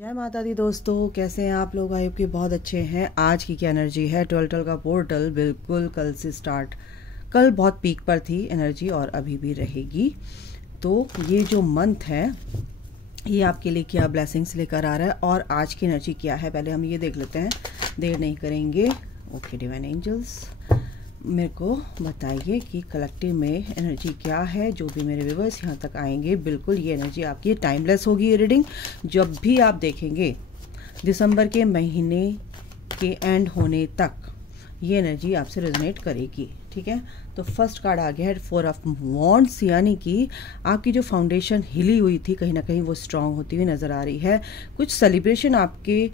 जय माता दी दोस्तों, कैसे हैं आप लोग? आई होप कि बहुत अच्छे हैं। आज की क्या एनर्जी है? 12 का पोर्टल बिल्कुल कल से स्टार्ट, कल बहुत पीक पर थी एनर्जी और अभी भी रहेगी। तो ये जो मंथ है ये आपके लिए क्या ब्लेसिंग्स लेकर आ रहा है और आज की एनर्जी क्या है, पहले हम ये देख लेते हैं, देर नहीं करेंगे। ओके डिवाइन एंजल्स, मेरे को बताइए कि कलेक्टिव में एनर्जी क्या है। जो भी मेरे व्यूअर्स यहाँ तक आएंगे, बिल्कुल ये एनर्जी आपकी टाइमलेस होगी। ये रीडिंग जब भी आप देखेंगे दिसंबर के महीने के एंड होने तक ये एनर्जी आपसे रेजोनेट करेगी, ठीक है। तो फर्स्ट कार्ड आ गया है 4 ऑफ वॉन्ड्स, यानी कि आपकी जो फाउंडेशन हिली हुई थी कहीं ना कहीं वो स्ट्रांग होती हुई नज़र आ रही है। कुछ सेलिब्रेशन आपके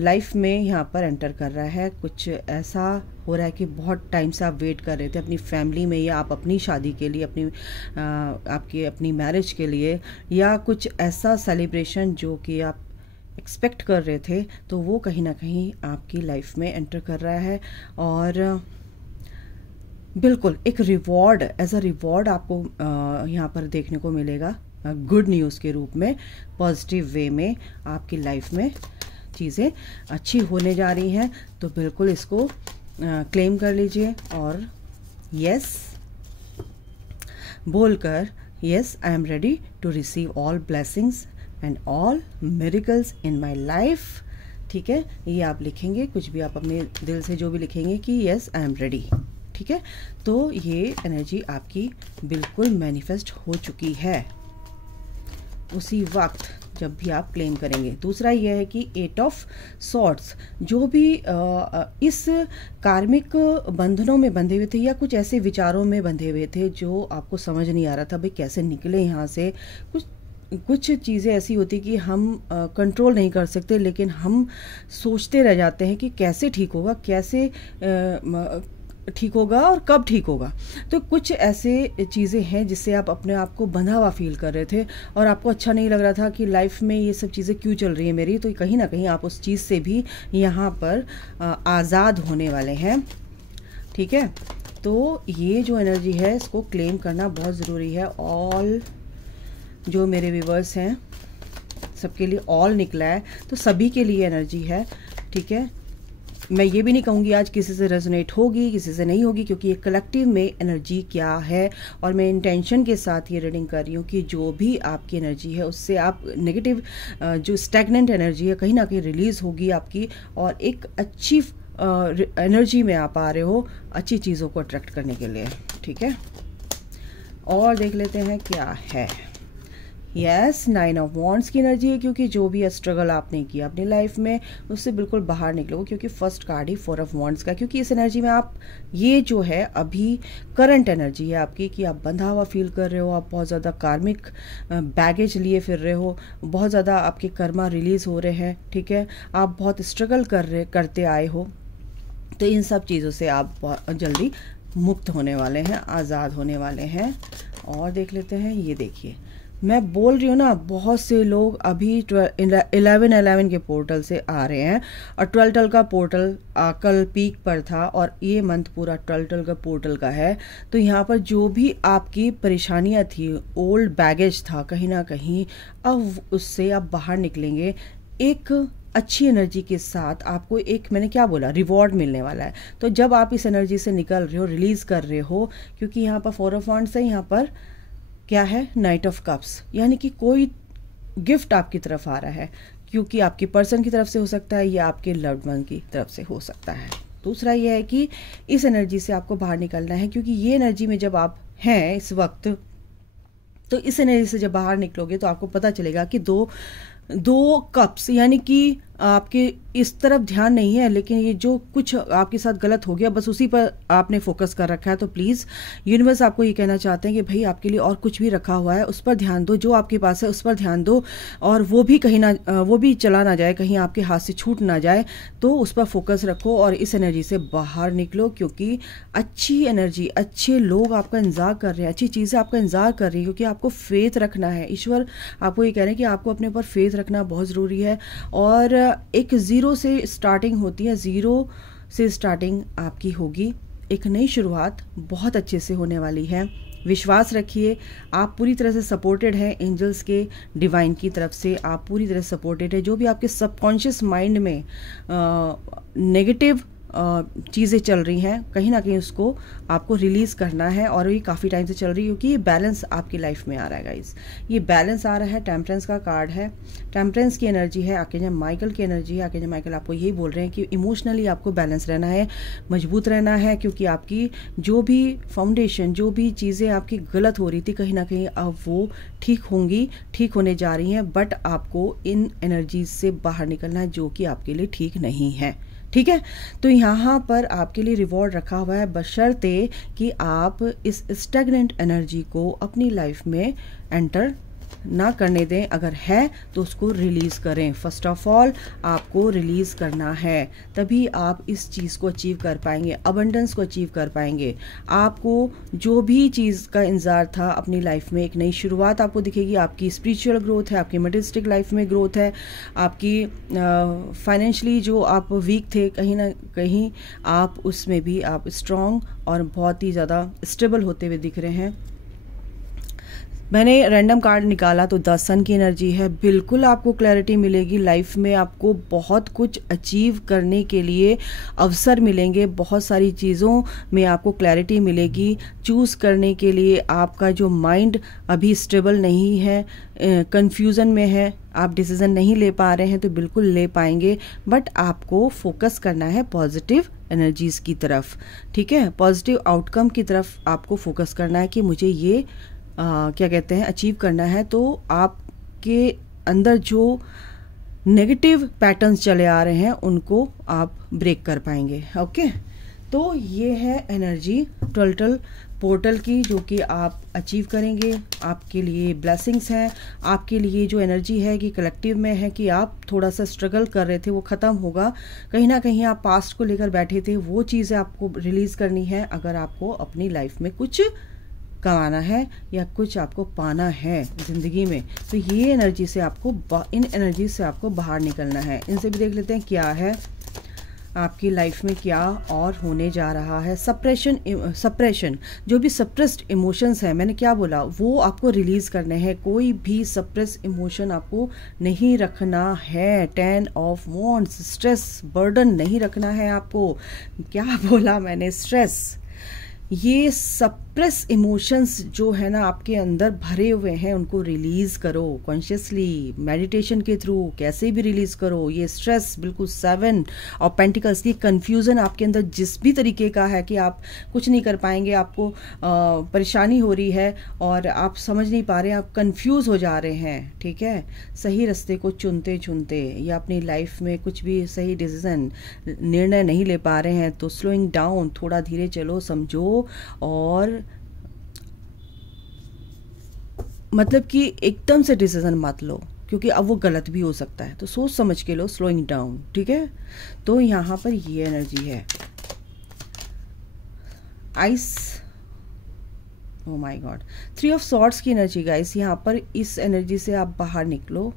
लाइफ में यहाँ पर एंटर कर रहा है। कुछ ऐसा हो रहा है कि बहुत टाइम से आप वेट कर रहे थे अपनी फैमिली में, या आप अपनी शादी के लिए, आपकी अपनी मैरिज के लिए, या कुछ ऐसा सेलिब्रेशन जो कि आप एक्सपेक्ट कर रहे थे, तो वो कहीं ना कहीं आपकी लाइफ में एंटर कर रहा है। और बिल्कुल एक रिवॉर्ड, एज अ रिवॉर्ड आपको यहाँ पर देखने को मिलेगा, गुड न्यूज़ के रूप में, पॉजिटिव वे में आपकी लाइफ में चीज़ें अच्छी होने जा रही हैं। तो बिल्कुल इसको क्लेम कर लीजिए और यस बोलकर, yes I am ready to receive all blessings and all miracles in my life, ठीक है। ये आप लिखेंगे, कुछ भी आप अपने दिल से जो भी लिखेंगे कि यस आई एम रेडी, ठीक है। तो ये एनर्जी आपकी बिल्कुल मैनिफेस्ट हो चुकी है उसी वक्त जब भी आप क्लेम करेंगे। दूसरा यह है कि 8 ऑफ सॉर्ड्स, जो भी इस कार्मिक बंधनों में बंधे हुए थे या कुछ ऐसे विचारों में बंधे हुए थे जो आपको समझ नहीं आ रहा था भाई कैसे निकले यहाँ से। कुछ चीज़ें ऐसी होती कि हम कंट्रोल नहीं कर सकते, लेकिन हम सोचते रह जाते हैं कि कैसे ठीक होगा, कैसे ठीक होगा और कब ठीक होगा। तो कुछ ऐसे चीज़ें हैं जिससे आप अपने आप को बंधा हुआ फील कर रहे थे और आपको अच्छा नहीं लग रहा था कि लाइफ में ये सब चीज़ें क्यों चल रही है मेरी। तो कहीं ना कहीं आप उस चीज़ से भी यहाँ पर आज़ाद होने वाले हैं, ठीक है। तो ये जो एनर्जी है इसको क्लेम करना बहुत ज़रूरी है। ऑल जो मेरे व्यूअर्स हैं सबके लिए ऑल निकला है, तो सभी के लिए एनर्जी है, ठीक है। मैं ये भी नहीं कहूँगी आज किसी से रेजोनेट होगी किसी से नहीं होगी, क्योंकि ये कलेक्टिव में एनर्जी क्या है। और मैं इंटेंशन के साथ ये रीडिंग कर रही हूँ कि जो भी आपकी एनर्जी है उससे आप नेगेटिव जो स्टैग्नेंट एनर्जी है कहीं ना कहीं रिलीज़ होगी आपकी, और एक अच्छी एनर्जी में आप आ रहे हो अच्छी चीज़ों को अट्रैक्ट करने के लिए, ठीक है। और देख लेते हैं क्या है। यस 9 ऑफ वॉन्ड्स की एनर्जी है, क्योंकि जो भी स्ट्रगल आपने किया अपनी लाइफ में उससे बिल्कुल बाहर निकलो, क्योंकि first card he 4 of wands का, क्योंकि इस एनर्जी में आप ये जो है अभी करंट एनर्जी है आपकी कि आप बंधा हुआ फील कर रहे हो, आप बहुत ज़्यादा कार्मिक बैगेज लिए फिर रहे हो, बहुत ज़्यादा आपके कर्मा रिलीज़ हो रहे हैं, ठीक है। आप बहुत स्ट्रगल करते आए हो, तो इन सब चीज़ों से आप बहुत जल्दी मुक्त होने वाले हैं, आज़ाद होने वाले हैं। और देख लेते हैं, ये देखिए मैं बोल रही हूँ ना, बहुत से लोग अभी 11 के पोर्टल से आ रहे हैं और 12 का पोर्टल कल पीक पर था और ये मंथ पूरा 12 का पोर्टल का है। तो यहाँ पर जो भी आपकी परेशानियाँ थी, ओल्ड बैगेज था कहीं ना कहीं, अब उससे आप बाहर निकलेंगे एक अच्छी एनर्जी के साथ। आपको एक, मैंने क्या बोला, रिवॉर्ड मिलने वाला है। तो जब आप इस एनर्जी से निकल रहे हो, रिलीज़ कर रहे हो, क्योंकि यहाँ पर 4 ऑफ वॉन्ड्स है, यहाँ पर क्या है, नाइट ऑफ कप्स, यानी कि कोई गिफ्ट आपकी तरफ आ रहा है, क्योंकि आपके पर्सन की तरफ से हो सकता है या आपके लव्ड वन की तरफ से हो सकता है। दूसरा यह है कि इस एनर्जी से आपको बाहर निकलना है, क्योंकि ये एनर्जी में जब आप हैं इस वक्त, तो इस एनर्जी से जब बाहर निकलोगे तो आपको पता चलेगा कि दो कप्स, यानी कि आपके इस तरफ ध्यान नहीं है, लेकिन ये जो कुछ आपके साथ गलत हो गया बस उसी पर आपने फोकस कर रखा है। तो प्लीज़ यूनिवर्स आपको ये कहना चाहते हैं कि भाई आपके लिए और कुछ भी रखा हुआ है, उस पर ध्यान दो, जो आपके पास है उस पर ध्यान दो, और वो भी कहीं ना, वो भी चला ना जाए, कहीं आपके हाथ से छूट ना जाए, तो उस पर फोकस रखो और इस एनर्जी से बाहर निकलो। क्योंकि अच्छी एनर्जी, अच्छे लोग आपका इंतजार कर रहे हैं, अच्छी चीज़ें आपका इंतजार कर रही है, क्योंकि आपको फेथ रखना है। ईश्वर आपको ये कह रहे हैं कि आपको अपने ऊपर फेथ रखना बहुत ज़रूरी है। और एक ज़ीरो से स्टार्टिंग होती है, ज़ीरो से स्टार्टिंग आपकी होगी, एक नई शुरुआत बहुत अच्छे से होने वाली है। विश्वास रखिए, आप पूरी तरह से सपोर्टेड हैं एंजल्स के, डिवाइन की तरफ से आप पूरी तरह सपोर्टेड है। जो भी आपके सबकॉन्शियस माइंड में नेगेटिव चीज़ें चल रही हैं, कहीं ना कहीं उसको आपको रिलीज़ करना है, और ये काफ़ी टाइम से चल रही है, क्योंकि ये बैलेंस आपकी लाइफ में आ रहा है गाइस। ये बैलेंस आ रहा है, टेम्परेंस का कार्ड है, टेम्परेंस की एनर्जी है, आर्कैंजल माइकल की एनर्जी है। आर्कैंजल माइकल आपको यही बोल रहे हैं कि इमोशनली आपको बैलेंस रहना है, मजबूत रहना है, क्योंकि आपकी जो भी फाउंडेशन, जो भी चीज़ें आपकी गलत हो रही थी, कहीं ना कहीं अब वो ठीक होंगी, ठीक होने जा रही हैं। बट आपको इन एनर्जीज से बाहर निकलना है जो कि आपके लिए ठीक नहीं है, ठीक है। तो यहाँ पर आपके लिए रिवॉर्ड रखा हुआ है, बशर्ते कि आप इस स्टैग्नेंट एनर्जी को अपनी लाइफ में एंटर ना करने दें। अगर है तो उसको रिलीज़ करें। फर्स्ट ऑफ ऑल आपको रिलीज़ करना है, तभी आप इस चीज़ को अचीव कर पाएंगे, अबंडेंस को अचीव कर पाएंगे। आपको जो भी चीज़ का इंतज़ार था अपनी लाइफ में, एक नई शुरुआत आपको दिखेगी। आपकी स्पिरिचुअल ग्रोथ है, आपकी मटेरियलिस्टिक लाइफ में ग्रोथ है, आपकी फाइनेंशियली जो आप वीक थे, कहीं ना कहीं आप उसमें भी आप स्ट्रॉन्ग और बहुत ही ज़्यादा स्टेबल होते हुए दिख रहे हैं। मैंने रैंडम कार्ड निकाला तो 10 सन की एनर्जी है। बिल्कुल आपको क्लैरिटी मिलेगी लाइफ में, आपको बहुत कुछ अचीव करने के लिए अवसर मिलेंगे, बहुत सारी चीज़ों में आपको क्लैरिटी मिलेगी। चूज़ करने के लिए आपका जो माइंड अभी स्टेबल नहीं है, कंफ्यूजन में है, आप डिसीजन नहीं ले पा रहे हैं, तो बिल्कुल ले पाएंगे। बट आपको फोकस करना है पॉजिटिव एनर्जीज की तरफ, ठीक है, पॉजिटिव आउटकम की तरफ आपको फोकस करना है कि मुझे ये क्या कहते हैं अचीव करना है। तो आपके अंदर जो नेगेटिव पैटर्न्स चले आ रहे हैं उनको आप ब्रेक कर पाएंगे। ओके, तो ये है एनर्जी टोटल पोर्टल की, जो कि आप अचीव करेंगे। आपके लिए ब्लेसिंग्स हैं, आपके लिए जो एनर्जी है कि कलेक्टिव में है कि आप थोड़ा सा स्ट्रगल कर रहे थे वो ख़त्म होगा। कहीं ना कहीं आप पास्ट को लेकर बैठे थे, वो चीज़ें आपको रिलीज़ करनी है अगर आपको अपनी लाइफ में कुछ कमाना है या कुछ आपको पाना है ज़िंदगी में। तो ये एनर्जी से आपको इन एनर्जी से आपको बाहर निकलना है। इनसे भी देख लेते हैं क्या है आपकी लाइफ में, क्या और होने जा रहा है। सप्रेशन जो भी सप्रेस्ड इमोशंस है, मैंने क्या बोला, वो आपको रिलीज़ करने हैं। कोई भी सप्रेस्ड इमोशन आपको नहीं रखना है। 10 ऑफ वॉन्ड्स, स्ट्रेस बर्डन नहीं रखना है आपको। क्या बोला मैंने, स्ट्रेस, ये सप्रेस इमोशंस जो है ना आपके अंदर भरे हुए हैं, उनको रिलीज करो कॉन्शियसली, मेडिटेशन के थ्रू, कैसे भी रिलीज करो। ये स्ट्रेस बिल्कुल 7 और पेंटिकल्स की कंफ्यूजन आपके अंदर जिस भी तरीके का है कि आप कुछ नहीं कर पाएंगे, आपको परेशानी हो रही है और आप समझ नहीं पा रहे हैं, आप कंफ्यूज हो जा रहे हैं, ठीक है, सही रास्ते को चुनते चुनते या अपनी लाइफ में कुछ भी सही डिसीजन निर्णय नहीं ले पा रहे हैं, तो स्लोइंग डाउन, थोड़ा धीरे चलो, समझो, और मतलब कि एकदम से डिसीजन मत लो, क्योंकि अब वो गलत भी हो सकता है, तो सोच समझ के लो, स्लोइंग डाउन, ठीक है। तो यहाँ पर ये एनर्जी है ice, oh my God, 3 of swords की एनर्जी गाइस। यहाँ पर इस एनर्जी से आप बाहर निकलो।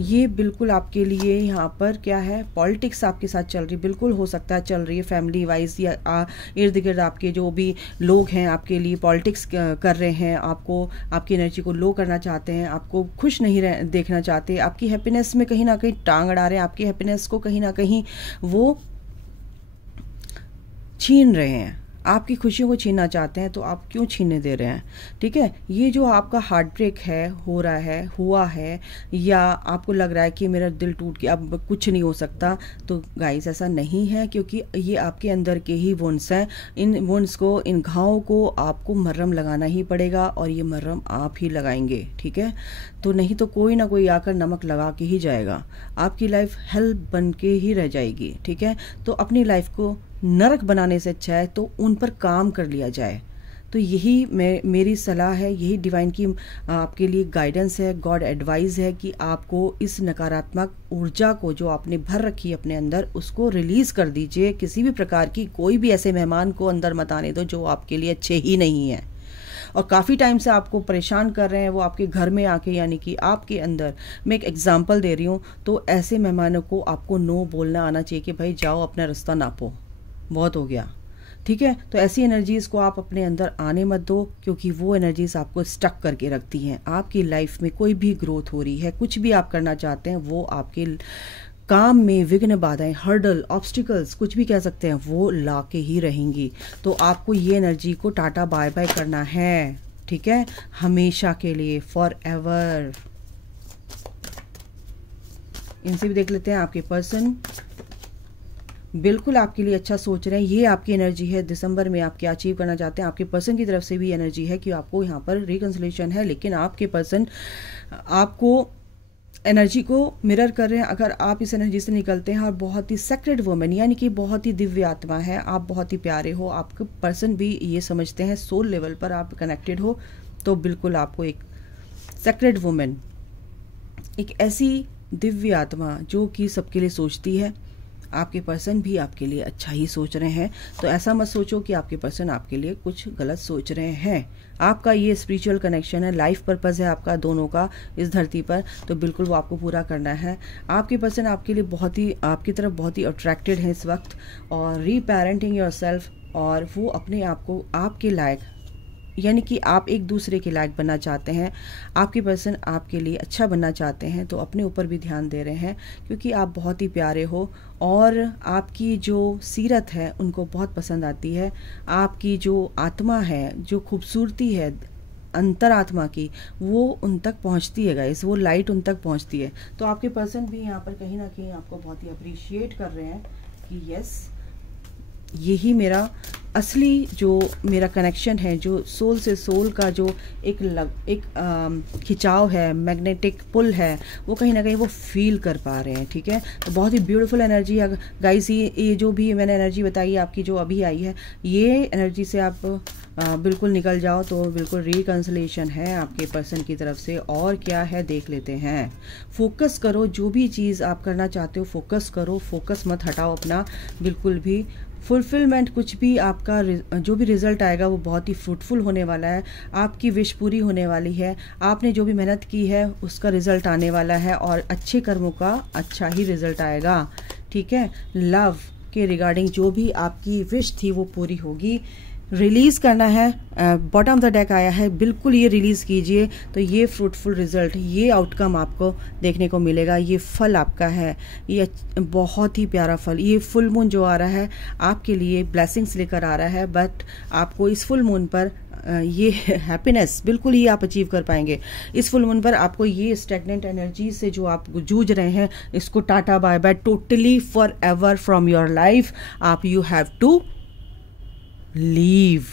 ये बिल्कुल आपके लिए यहाँ पर क्या है, पॉलिटिक्स आपके साथ चल रही, बिल्कुल हो सकता है चल रही है, फैमिली वाइज या इर्द गिर्द आपके जो भी लोग हैं आपके लिए पॉलिटिक्स कर रहे हैं, आपको आपकी एनर्जी को लो करना चाहते हैं, आपको खुश नहीं देखना चाहते, आपकी हैप्पीनेस में कहीं ना कहीं टांग अड़ा रहे हैं, आपकी हैप्पीनेस को कहीं ना कहीं वो छीन रहे हैं, आपकी खुशियों को छीनना चाहते हैं, तो आप क्यों छीनने दे रहे हैं, ठीक है। ये जो आपका हार्ट ब्रेक है, हो रहा है, हुआ है, या आपको लग रहा है कि मेरा दिल टूट गया, अब कुछ नहीं हो सकता, तो गाइस ऐसा नहीं है, क्योंकि ये आपके अंदर के ही वुंड्स हैं। इन वुंड्स को, इन घावों को आपको मरहम लगाना ही पड़ेगा, और ये मरहम आप ही लगाएंगे, ठीक है। तो नहीं तो कोई ना कोई आकर नमक लगा के ही जाएगा, आपकी लाइफ हेल बन के ही रह जाएगी, ठीक है। तो अपनी लाइफ को नरक बनाने से अच्छा है तो उन पर काम कर लिया जाए। तो यही मेरी सलाह है, यही डिवाइन की आपके लिए गाइडेंस है, गॉड एडवाइस है कि आपको इस नकारात्मक ऊर्जा को जो आपने भर रखी है अपने अंदर, उसको रिलीज कर दीजिए। किसी भी प्रकार की कोई भी ऐसे मेहमान को अंदर मत आने दो जो आपके लिए अच्छे ही नहीं हैं और काफ़ी टाइम से आपको परेशान कर रहे हैं, वो आपके घर में आके, यानी कि आपके अंदर। मैं एक एग्जांपल दे रही हूँ, तो ऐसे मेहमानों को आपको नो बोलना आना चाहिए कि भाई जाओ अपना रास्ता नापो, बहुत हो गया, ठीक है। तो ऐसी एनर्जीज़ को आप अपने अंदर आने मत दो, क्योंकि वो एनर्जीज़ आपको स्टक करके रखती हैं। आपकी लाइफ में कोई भी ग्रोथ हो रही है, कुछ भी आप करना चाहते हैं, वो आपके काम में विघ्न बाधाएं, हर्डल, ऑब्स्टिकल्स, कुछ भी कह सकते हैं, वो ला के ही रहेंगी। तो आपको ये एनर्जी को टाटा बाय बाय करना है, ठीक है, हमेशा के लिए, फॉर एवर। इनसे भी देख लेते हैं। आपके पर्सन बिल्कुल आपके लिए अच्छा सोच रहे हैं, ये आपकी एनर्जी है। दिसंबर में आप क्या अचीव करना चाहते हैं, आपके पर्सन की तरफ से भी एनर्जी है कि आपको यहाँ पर रिकंसिलेशन है, लेकिन आपके पर्सन आपको एनर्जी को मिरर कर रहे हैं। अगर आप इस एनर्जी से निकलते हैं और बहुत ही सेक्रेड वुमेन, यानी कि बहुत ही दिव्य आत्मा है, आप बहुत ही प्यारे हो, आपके पर्सन भी ये समझते हैं, सोल लेवल पर आप कनेक्टेड हो, तो बिल्कुल आपको एक सेक्रेड वुमेन, एक ऐसी दिव्य आत्मा जो कि सबके लिए सोचती है, आपके पर्सन भी आपके लिए अच्छा ही सोच रहे हैं। तो ऐसा मत सोचो कि आपके पर्सन आपके लिए कुछ गलत सोच रहे हैं। आपका ये स्पिरिचुअल कनेक्शन है, लाइफ पर्पस है आपका दोनों का इस धरती पर, तो बिल्कुल वो आपको पूरा करना है। आपके पर्सन आपके लिए बहुत ही, आपकी तरफ बहुत ही अट्रैक्टेड है इस वक्त, और रीपेरेंटिंग योरसेल्फ, और वो अपने आप को आपके लायक, यानी कि आप एक दूसरे के लायक बनना चाहते हैं, आपके पर्सन आपके लिए अच्छा बनना चाहते हैं, तो अपने ऊपर भी ध्यान दे रहे हैं, क्योंकि आप बहुत ही प्यारे हो और आपकी जो सीरत है उनको बहुत पसंद आती है। आपकी जो आत्मा है, जो खूबसूरती है अंतरात्मा की, वो उन तक पहुंचती है गाइस, वो लाइट उन तक पहुंचती है। तो आपके पर्सन भी यहाँ पर कहीं ना कहीं आपको बहुत ही अप्रिशिएट कर रहे हैं कि यस, यही मेरा असली जो मेरा कनेक्शन है, जो सोल से सोल का जो एक खिंचाव है, मैग्नेटिक पुल है, वो कहीं ना कहीं वो फील कर पा रहे हैं, ठीक है। तो बहुत ही ब्यूटीफुल एनर्जी है गाइस। ये जो भी मैंने एनर्जी बताई आपकी जो अभी आई है, ये एनर्जी से आप बिल्कुल निकल जाओ, तो बिल्कुल रिकंसिलेशन है आपके पर्सन की तरफ से। और क्या है देख लेते हैं। फोकस करो, जो भी चीज़ आप करना चाहते हो फोकस करो, फोकस मत हटाओ अपना बिल्कुल भी। फुलफिलमेंट, कुछ भी आपका जो भी रिजल्ट आएगा वो बहुत ही फ्रूटफुल होने वाला है, आपकी विश पूरी होने वाली है, आपने जो भी मेहनत की है उसका रिजल्ट आने वाला है, और अच्छे कर्मों का अच्छा ही रिजल्ट आएगा, ठीक है। लव के रिगार्डिंग जो भी आपकी विश थी वो पूरी होगी। रिलीज़ करना है, बॉटम ऑफ द डेक आया है, बिल्कुल ये रिलीज़ कीजिए, तो ये फ्रूटफुल रिजल्ट, ये आउटकम आपको देखने को मिलेगा। ये फल आपका है, ये बहुत ही प्यारा फल। ये फुल मून जो आ रहा है आपके लिए ब्लेसिंग्स लेकर आ रहा है, बट आपको इस फुल मून पर ये हैप्पीनेस बिल्कुल ही आप अचीव कर पाएंगे। इस फुल मून पर आपको ये स्टैग्नेंट एनर्जी से जो आप जूझ रहे हैं, इसको tata bye bye, totally forever from your life. आप यू हैव टू लीव,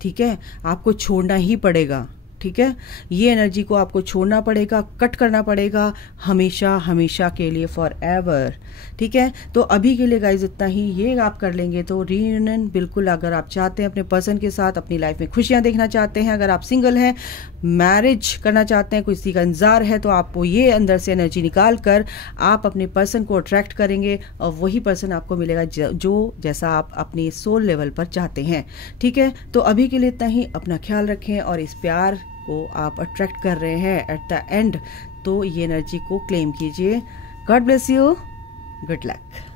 ठीक है, आपको छोड़ना ही पड़ेगा, ठीक है। ये एनर्जी को आपको छोड़ना पड़ेगा, कट करना पड़ेगा, हमेशा हमेशा के लिए, फॉर एवर, ठीक है। तो अभी के लिए गाइज इतना ही। ये आप कर लेंगे तो रीयूनियन बिल्कुल, अगर आप चाहते हैं अपने पर्सन के साथ अपनी लाइफ में खुशियां देखना चाहते हैं, अगर आप सिंगल हैं, मैरिज करना चाहते हैं, किसी का इंतजार है, तो आपको ये अंदर से एनर्जी निकाल कर आप अपने पर्सन को अट्रैक्ट करेंगे, और वही पर्सन आपको मिलेगा जो जैसा आप अपनी सोल लेवल पर चाहते हैं, ठीक है। तो अभी के लिए इतना ही। अपना ख्याल रखें, और इस प्यार को आप अट्रैक्ट कर रहे हैं एट द एंड, तो ये एनर्जी को क्लेम कीजिए। God bless you, good luck.